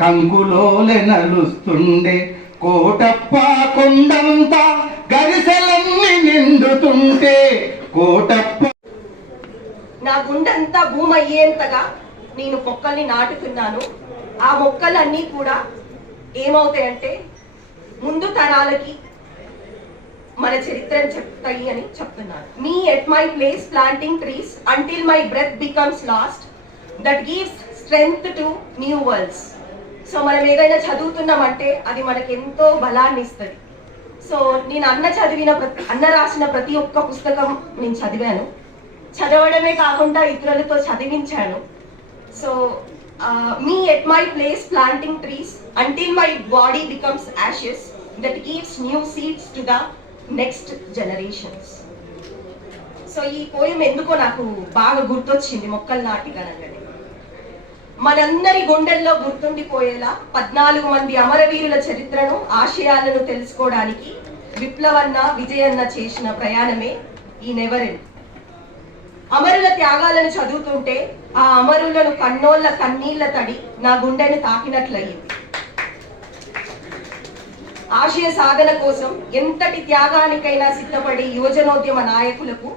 కంకులోలె నలుస్తుండే కోటప్ప కొండంతా గరిసెలన్నీ నిండుతుంటే కోటప్ప. నా గుండెంతా భూమి అయ్యేంతగా నేను మొక్కల్ని నాటుతున్నాను. ఆ మొక్కలన్నీ కూడా ఏమవుతాయంటే ముందు తరాలకి మన చరిత్రను చెప్తాయి అని చెప్తున్నాను. Me at my place planting trees until my breath becomes lost that gives strength to new worlds. So మనం ఏదైనా చదువుతున్నామంటే అది మనకి ఎంతో బలాన్ని ఇస్తుంది. సో నేను అన్న రాసిన ప్రతి ఒక్క పుస్తకం నేను చదివాను. చదవడమే కాకుండా ఇతరులతో చదివించాను. So me at my place planting trees until my body becomes ashes that gives new seeds to the next generations. So ఈ పోయం ఎందుకో నాకు బాగా గుర్తొచ్చింది మొక్కలు నాటి గనగానే. మనందరి గుండెల్లో గుర్తుండిపోయేలా 14 మంది అమరవీరుల చరిత్రను ఆశయాలను తెలుసుకోవడానికి విప్లవన్న విజయన్న చేసిన ప్రయాణమే ఈ నెవర్ ఎండ్. అమరుల త్యాగాలను చదువుతుంటే ఆ అమరులను కన్నోళ్ల కన్నీళ్ల తడి నా గుండెను తాకినట్లయింది. ఆశయ సాధన కోసం ఎంతటి త్యాగానికైనా సిద్ధపడే యువజనోద్యమ నాయకులకు,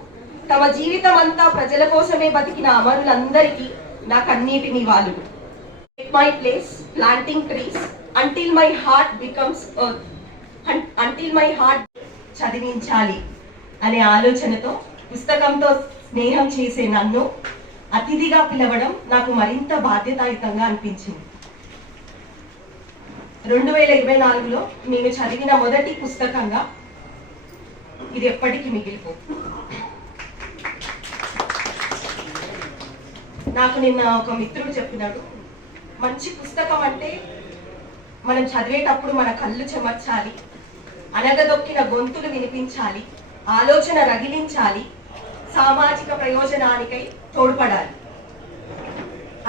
తమ జీవితం అంతా ప్రజల కోసమే బతికిన అమరులందరికీ నా కన్నీటి నివాళులు. My place planting trees until my heart becomes earth, until my heart చదివించాలి అనే ఆలోచనతో పుస్తకంతో స్నేహం చేసే నన్ను అతిథిగా పిలవడం నాకు మరింత బాధ్యతాయుతంగా అనిపించింది. 2024లో నేను చదివిన మొదటి పుస్తకంగా ఇది ఎప్పటికీ మిగిలిపో. నాకు నిన్న ఒక మిత్రుడు చెప్పినాడు, మంచి పుస్తకం అంటే మనం చదివేటప్పుడు మన కళ్ళు చెమర్చాలి, అనగదొక్కిన గొంతులు వినిపించాలి, ఆలోచన రగిలించాలి, సామాజిక ప్రయోజనానికై తోడ్పడాలి.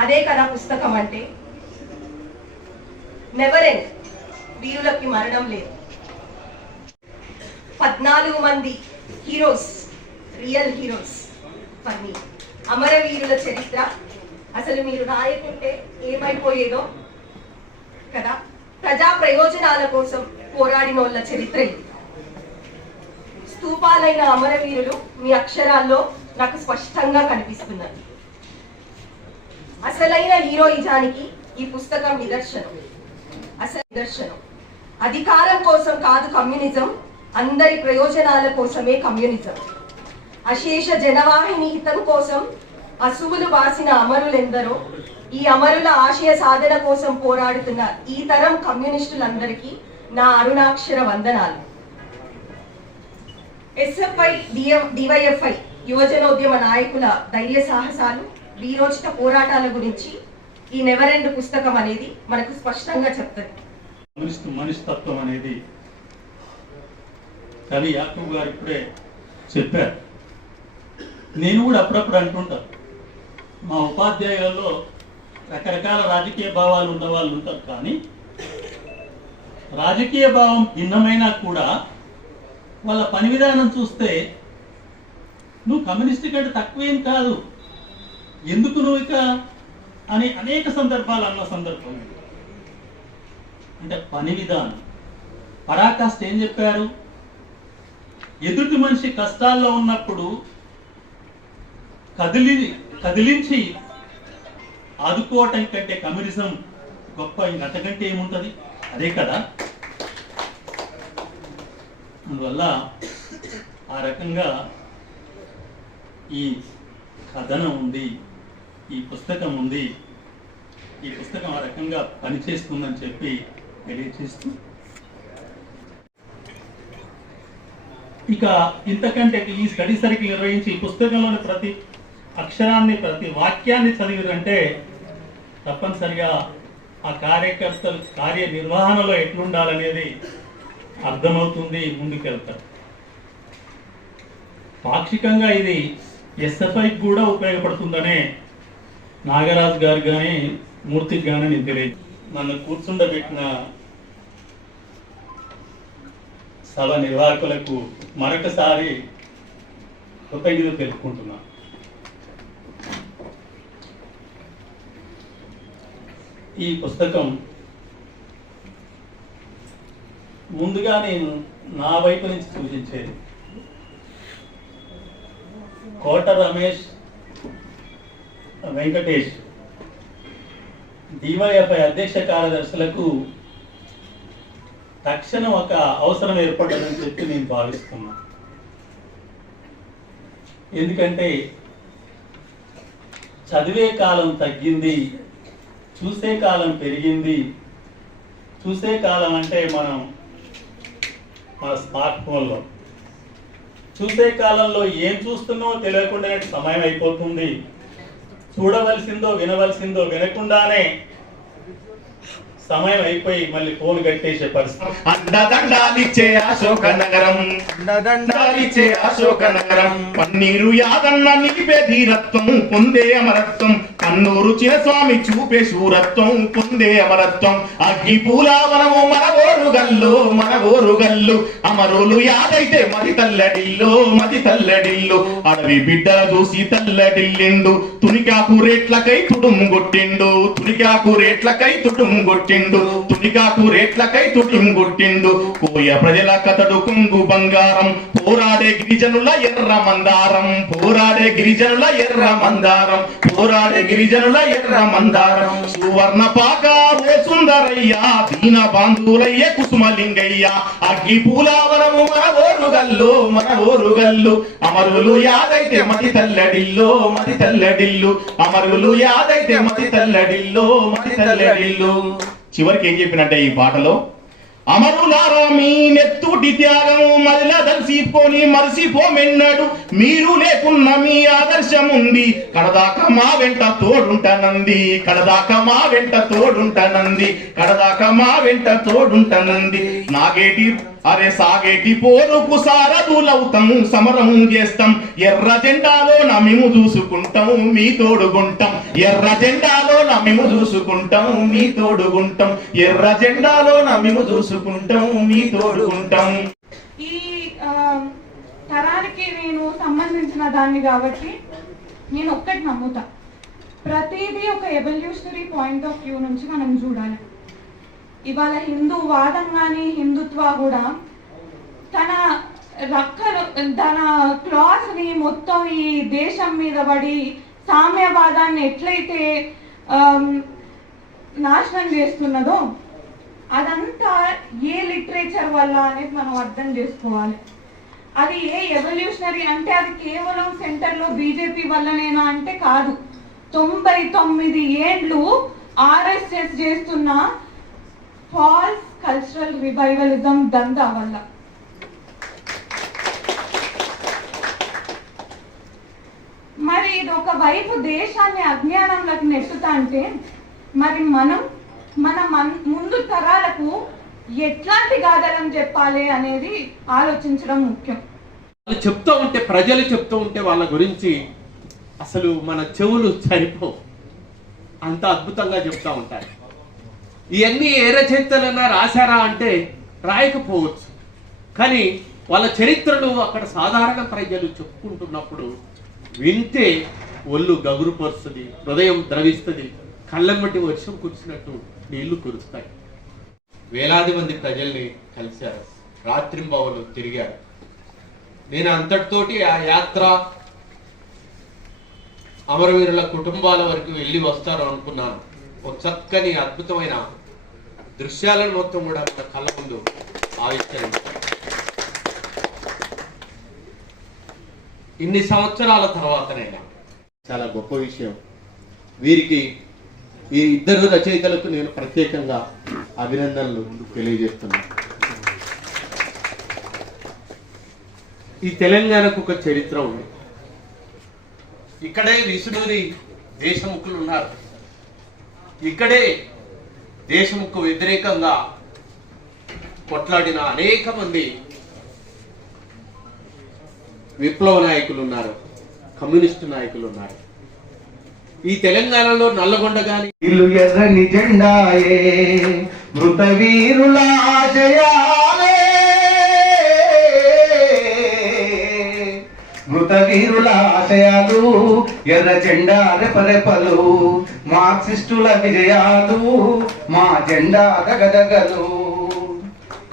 అదే కదా పుస్తకం అంటే. నెవర్ ఎండ్, వీరులకి మరణం లేదు. 14 మంది heroes, real heroes for me. అమరవీరుల చరిత్ర అసలు మీరు రాయకుంటే ఏమైపోయేదో కదా. ప్రజా ప్రయోజనాల కోసం పోరాడినోళ్ళ చరిత్ర ఇది. స్తూపాలైన అమరవీరులు మీ అక్షరాల్లో నాకు స్పష్టంగా కనిపిస్తున్నారు. అసలైన హీరోయిజానికి ఈ పుస్తకం నిదర్శనం. అధికారం కోసం కాదు కమ్యూనిజం, అందరి ప్రయోజనాల కోసమే కమ్యూనిజం. అశేష జనవాహిని హితం కోసం అసువులు బాసిన అమరులెందరో, ఈ అమరుల ఆశయ సాధన కోసం పోరాడుతున్న ఈ తరం కమ్యూనిస్టులందరికీ నా అరుణాక్షర వందనాలు. ఎస్ఎఫ్ఐ డివైఎఫ్ఐ యువజనోద్యమ నాయకుల ధైర్య సాహసాలు, వీరోచిత పోరాటాల గురించి ఈ నెవర్ ఎండ్ పుస్తకం అనేది మనకు స్పష్టంగా చెప్తుంది. మనిషితత్వం అనేది కవి యాకూబ్ గారు ఇప్పుడే చెప్పారు. నేను కూడా అప్పుడప్పుడు అంటుంటాను, మా ఉపాధ్యాయులలో రకరకాల రాజకీయ భావాలు ఉన్న వాళ్ళు ఉంటారు, కానీ రాజకీయ భావం భిన్నమైనా కూడా వాళ్ళ పని విధానం చూస్తే నువ్వు కమ్యూనిస్ట్ కంటే తక్కువేం కాదు, ఎందుకు నువ్వు ఇక అని అనేక సందర్భాలు అన్న సందర్భం. అంటే పని విధానం. పరాకాష్ఠ ఏం చెప్పారు? ఎదుటి మనిషి కష్టాల్లో ఉన్నప్పుడు కదిలించి ఆదుకోవటం కంటే కమ్యూనిజం గొప్ప ఇంకంతకంటే ఏముంటుంది? అదే కదా. అందువల్ల ఆ రకంగా ఈ కథనం ఉంది, ఈ పుస్తకం ఉంది, ఈ పుస్తకం ఆ రకంగా పనిచేస్తుందని చెప్పి తెలియచేస్తూ, ఇక ఇంతకంటే ఈ స్టడీ సర్కిల్ నిర్వహించి ఈ పుస్తకంలోని ప్రతి అక్షరాన్ని, ప్రతి వాక్యాన్ని చదివిరంటే తప్పనిసరిగా ఆ కార్యకర్తలు కార్యనిర్వహణలో ఎట్లుండాలనేది అర్థమవుతుంది, ముందుకెళ్తారు. పాక్షికంగా ఇది ఎస్ఎఫ్ఐకి కూడా ఉపయోగపడుతుందనే నాగరాజు గారు కానీ మూర్తికి కానీ నేను తెలియదు. నన్ను కూర్చుండబెట్టిన సభ నిర్వాహకులకు మరొకసారి కృతజ్ఞతలు తెలుపుకుంటున్నా. ఈ పుస్తకం ముందుగా నేను నా వైపు నుంచి సూచించేది, కోట రమేష్, వెంకటేష్ డివైఎఫ్ఐ అధ్యక్ష కార్యదర్శులకు తక్షణం ఒక అవసరం ఏర్పడ్డదని చెప్పి నేను భావిస్తున్నా. ఎందుకంటే చదివే కాలం తగ్గింది, చూసే కాలం పెరిగింది. చూసే కాలం అంటే మన స్మార్ట్ ఫోన్లో, చూసే కాలంలో ఏం చూస్తున్నామో తెలియకుండానే సమయం అయిపోతుంది. చూడవలసిందో వినవలసిందో వినకుండానే సమయం అయిపోయి మళ్ళీ ఫోన్ కట్టేసే పరిస్థితి. అండదండాలిచ్చే అశోక నగరం, అండదండాలిచ్చే అశోక నగరం, పన్నీరు యాదన్న నిలిపే ధీరత్వం, పొందే అమరత్వం, కన్నూరు చిరస్వామి చూపే శూరత్వం, పొందే అమరత్వం. అగ్గి పూలావనము మన ఓరుగల్లు, మన ఓరుగల్లు, అమరులు యాదైతే మది తల్లడిల్లు, మది తల్లడిల్లు. అడవి బిడ్డల చూసి తల్లడిల్లిండు, తునికాకు రేట్లకై తుడుం కొట్టిండు, తునికాకు రేట్లకై తుడుం కొట్టిండు, తునికాకు రేట్లకై తుడుం కొట్టిండు. కోయ ప్రజల కథడు కొంగు బంగారం, పోరాడే గిరిజనుల ఎర్ర మందారం, పోరాడే గిరిజనుల ఎర్ర మందారం, పోరాడే గిరిజనుల ఎర్ర మందారం. సువర్ణ పాక ఓ సుందరయ్య, దీన బాంధువులయ్య కుసుమలింగయ్య, అగ్గి పూలావనము మన ఓరుగల్లు, మన ఓరుగల్లు, అమరులు యాదైతే మది తల్లడిల్లు, మది తల్లడిల్లు, అమరులు యాదైతే మది తల్లడిల్లు, మది తల్లడిల్లు. చివరికి ఏం చెప్పినట్టే ఈ పాటలో, అమరులారా మీ నెత్తుటి త్యాగం మదిలా దలిసిపోని మరిసిపోమెన్నడు, మీరు లేకున్న మీ ఆదర్శం ఉంది, కడదాకా మా వెంట తోడుంటనంది, కడదాకా మా వెంట తోడుంటనంది, కడదాకా మా వెంట తోడుంటనంది. నాగేటి అరే సాగేటి పోరుకు సారథులవుతాం, సమరం చేస్తాం, ఎర్ర జెండాలో నమిము చూసుకుంటాం, మీ తోడుగుంటాం, ఎర్ర జెండాలో నమిము చూసుకుంటాం, మీ తోడుగుంటాం, ఎర్ర జెండాలో నమిము చూసుకుంటాం, మీ తోడుగుంటాం. ఈ తరానికి నేను సంబంధించిన దాన్ని కాబట్టి నేను ఒక్కటి నమ్ముతా, ప్రతిదీ ఒక ఎవల్యూషనరీ పాయింట్ ఆఫ్ వ్యూ నుంచి మనం చూడాలి. ఇవాళ హిందూ వాదం కానీ హిందుత్వ కూడా తన రక్కలు తన క్లాస్ని మొత్తం ఈ దేశం మీద పడి సామ్యవాదాన్ని ఎట్లయితే నాశనం చేస్తున్నదో అదంతా ఏ లిటరేచర్ వల్ల అనేది మనం అర్థం చేసుకోవాలి. అది ఏ ఎవల్యూషనరీ అంటే అది కేవలం సెంటర్లో బీజేపీ వల్లనేనా అంటే కాదు. 99 ఏండ్లు ఆర్ఎస్ఎస్ చేస్తున్న ఫాల్స్ కల్చరల్ రివైవలిజం దందా వల్ల. మరి ఇది ఒక వైపు దేశాన్ని అజ్ఞానంలోకి నెట్టుతా అంటే మరి మన ముందు తరాలకు ఎట్లాంటి గాథలను చెప్పాలి అనేది ఆలోచించడం ముఖ్యం. వాళ్ళు చెప్తూ ఉంటే, ప్రజలు చెప్తూ ఉంటే వాళ్ళ గురించి అసలు మన చెవులు సరిపోవు, అంత అద్భుతంగా చెప్తూ ఉంటారు. ఇవన్నీ ఏ రచయితలైనా రాశారా అంటే రాయకపోవచ్చు, కానీ వాళ్ళ చరిత్రలు అక్కడ సాధారణ ప్రజలు చెప్పుకుంటున్నప్పుడు వింటే ఒళ్ళు గగురుపరుస్తుంది, హృదయం ద్రవిస్తుంది, కళ్ళెమ్మటి వర్షం కురిసినట్టు నీళ్లు కురుస్తాయి. వేలాది మంది ప్రజల్ని కలిశారు, రాత్రింబవలు తిరిగారు. నేను అంతటితోటి ఆ యాత్ర అమరవీరుల కుటుంబాల వరకు వెళ్ళి వస్తారు అనుకున్నాను. ఒక చక్కని అద్భుతమైన దృశ్యాలను మొత్తం కూడా మన కళ్ళ ముందు ఆవిష్కరించారు. ఇన్ని సంవత్సరాల తర్వాతనైనా చాలా గొప్ప విషయం. వీరికి ఈ ఇద్దరు రచయితలకు నేను ప్రత్యేకంగా అభినందనలు తెలియజేస్తున్నాను. ఈ తెలంగాణకు ఒక చరిత్ర ఉంది. ఇక్కడే విసునూరి దేశముఖులు ఉన్నారు. ఇక్కడే దేశముఖకు వ్యతిరేకంగా కొట్లాడిన అనేక మంది విప్లవ నాయకులు ఉన్నారు, కమ్యూనిస్టు నాయకులు ఉన్నారు. ఈ తెలంగాణలో నల్లగొండ గాని ఇల్లు ఎర్రని జెండాయే, మృత వీరుల ఆశయాలే, మృత వీరుల ఆశయాలు, ఎర్ర జెండా రెపరెపలు, మార్క్సిస్టుల విజయాలు, మా జెండా దగదగలు.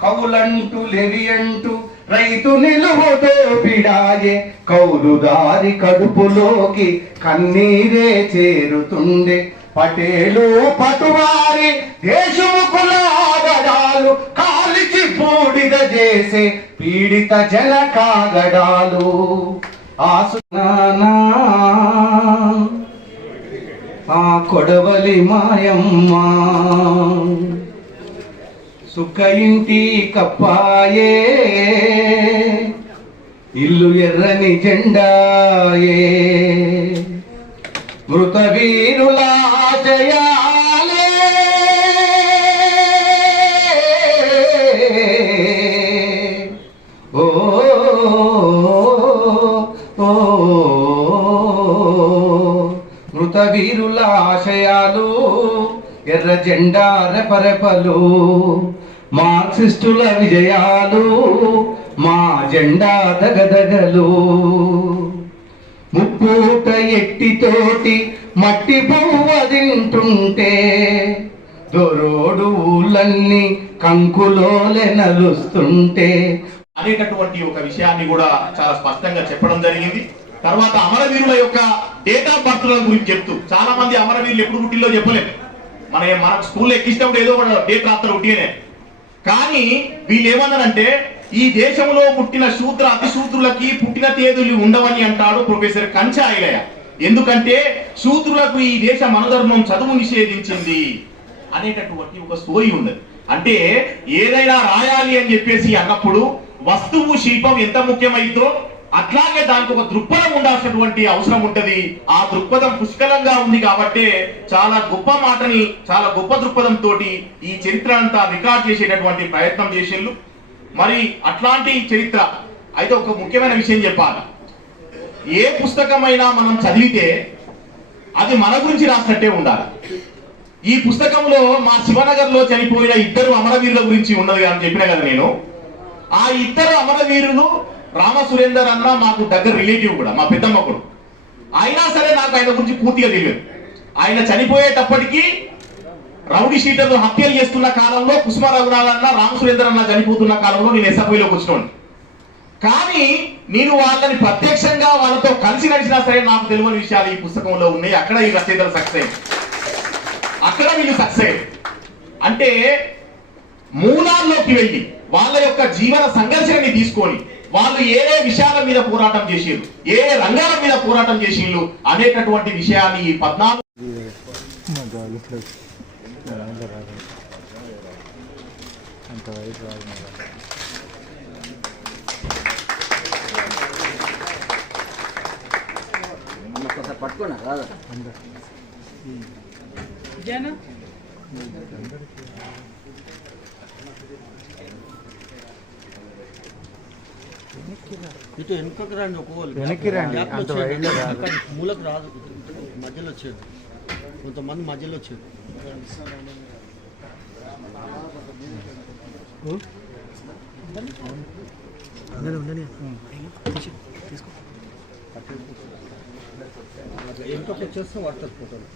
కౌలంటూ లెవియంటూ రైతు నిలువుతో పిడాయే, కౌలుదారి కడుపులోకి కన్నీరే చేరుతుండే. పటేలు పటువారి దేశముకుల ఆగడాలు, కాలిచి బూడిద చేసే పీడిత జన కాగడాలు. ఆసునానా ఆ కొడవలి మాయమ్మ సుఖ ఇంటి కప్పాయే, ఇల్లు ఎర్రని జెండాయే. మృత వీరుల ఆశయాలే ఓ ఓ మృత వీరుల ఆశయాలు, ఎర్ర జెండా రెపరెపలు, మార్క్సిస్టుల విజయాలు, మా జెండా దగదగలు. ముప్పూట ఎట్టితోటి మట్టి పువ్వ తింటుంటే, దొరోడు ఊళ్ళన్నీ కంకులోలే నలుస్తుంటే అనేటటువంటి ఒక విషయాన్ని కూడా చాలా స్పష్టంగా చెప్పడం జరిగింది. తర్వాత అమరవీరుల యొక్క డేట్ ఆఫ్ బర్త్ గురించి చెప్తూ, చాలా మంది అమరవీరులు ఎప్పుడు పుట్టిల్లో చెప్పలేము. మన స్కూల్లో ఎక్కించినప్పుడు ఏదో ఒక డేట్ రాస్తారు ఉట్టినే. కానీ వీళ్ళు ఏమన్నారంటే, ఈ దేశంలో పుట్టిన శూద్ర అతి శూద్రులకి పుట్టిన తేదీలు ఉండవని అంటాడు ప్రొఫెసర్ కంచాయిలయ్య. ఎందుకంటే శూద్రులకు ఈ దేశ మనధర్మం చదువు నిషేధించింది అనేటటువంటి ఒక స్టోరీ ఉన్నది. అంటే ఏదైనా రాయాలి అని చెప్పేసి అన్నప్పుడు వస్తువు శిల్పం ఎంత ముఖ్యమైందో అట్లాగే దానికి ఒక దృక్పథం ఉండాల్సినటువంటి అవసరం ఉంటది. ఆ దృక్పథం పుష్కలంగా ఉంది కాబట్టి చాలా గొప్ప మాటని, చాలా గొప్ప దృక్పథం తోటి ఈ చరిత్ర అంతా రికార్డ్ చేసేటటువంటి ప్రయత్నం చేసేళ్ళు. మరి అట్లాంటి చరిత్ర అయితే ఒక ముఖ్యమైన విషయం చెప్పాలి. ఏ పుస్తకమైనా మనం చదివితే అది మన గురించి రాసినట్టే ఉండాలి. ఈ పుస్తకంలో మా శివనగర్లో చనిపోయిన 2 అమరవీరుల గురించి ఉన్నది అని చెప్పిన కదా నేను. ఆ 2 అమరవీరులు రామ సురేందర్ అన్న మాకు దగ్గర రిలేటివ్ కూడా, మా పెద్దమ్మ కూడా. అయినా సరే నాకు ఆయన గురించి పూర్తిగా తెలియదు. ఆయన చనిపోయేటప్పటికీ రౌడీ షీటర్లు హత్యలు చేస్తున్న కాలంలో కుసుమ రఘునాథ్ అన్న, రామ సురేందర్ అన్న చనిపోతున్న కాలంలో నేను ఎస్ఎఫ్ఐలోకి వచ్చినాను. కానీ నేను వాళ్ళని ప్రత్యక్షంగా వాళ్ళతో కలిసి నడిచినా సరే నాకు తెలియని విషయాలు ఈ పుస్తకంలో ఉన్నాయి. అక్కడ ఈ రచయితలు సక్సెస్, అక్కడ వీళ్ళు సక్సెస్. అంటే మూలాల్లోకి వెళ్ళి వాళ్ళ యొక్క జీవన సంఘర్షణని తీసుకొని వాళ్ళు ఏ విషయాల మీద పోరాటం చేసిరు, ఏ రంగాల మీద పోరాటం చేసిళ్ళు అనేటటువంటి విషయాన్ని ఈ 14 పట్టుకున్నా కాదు జనం ఇటు వెనుకకు రండి, వెనక్కి రండి, అంత వైడ్లో రాదు. మూలకు రాదు, మధ్యలో వచ్చేది, కొంతమంది మధ్యలో వచ్చేది. వెనుకకు వచ్చేస్తే పడుతుంది ఫోటోలు.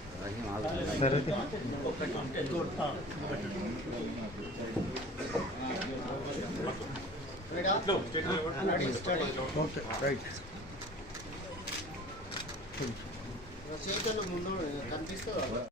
Okay right. ముందు కనిపిస్తుంది.